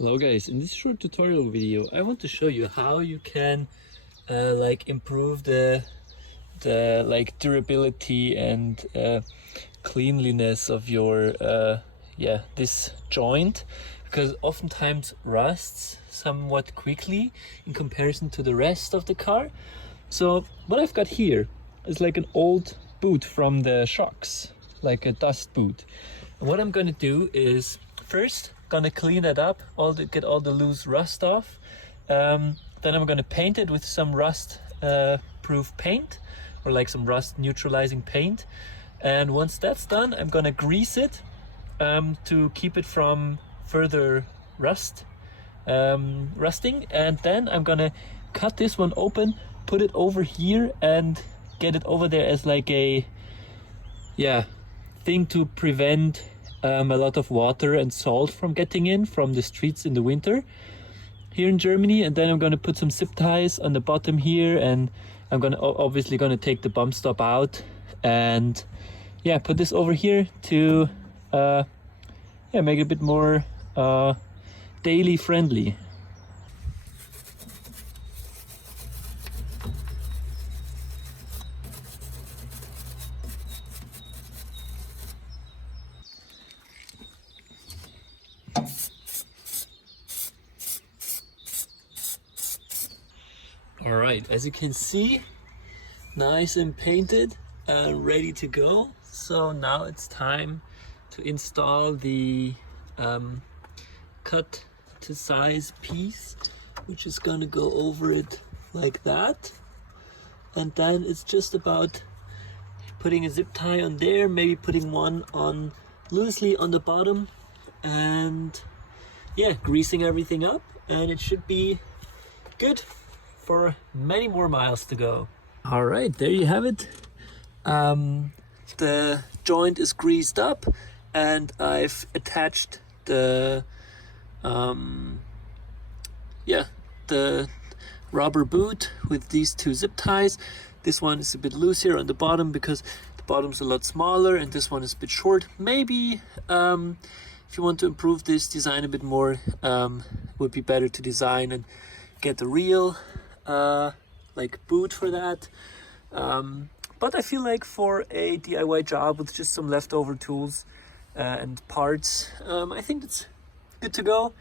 Hello guys, in this short tutorial video I want to show you how you can like improve the like durability and cleanliness of your this joint, because oftentimes rusts somewhat quickly in comparison to the rest of the car. So what I've got here is like an old boot from the shocks, like a dust boot. And what I'm gonna do is first gonna clean it up, get all the loose rust off. Then I'm gonna paint it with some rust proof paint, or like some rust neutralizing paint. And once that's done, I'm gonna grease it to keep it from further rusting. And then I'm gonna cut this one open, put it over here, and get it over there as like a thing to prevent a lot of water and salt from getting in from the streets in the winter here in Germany. And then I'm going to put some zip ties on the bottom here, and I'm going to obviously take the bump stop out, and put this over here to make it a bit more daily friendly. All right, as you can see, nice and painted and ready to go. So now it's time to install the cut to size piece, which is gonna go over it like that. And then it's just about putting a zip tie on there, maybe putting one on loosely on the bottom, and greasing everything up, and it should be good for many more miles to go. All right, there you have it. The joint is greased up, and I've attached the the rubber boot with these two zip ties. This one is a bit loose here on the bottom because the bottom's a lot smaller, and this one is a bit short. Maybe if you want to improve this design a bit more, it would be better to design and get the real like boot for that. But I feel like for a DIY job with just some leftover tools and parts, I think it's good to go.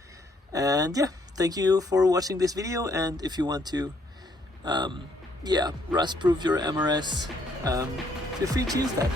And thank you for watching this video. And if you want to rust proof your MRS, feel free to use that.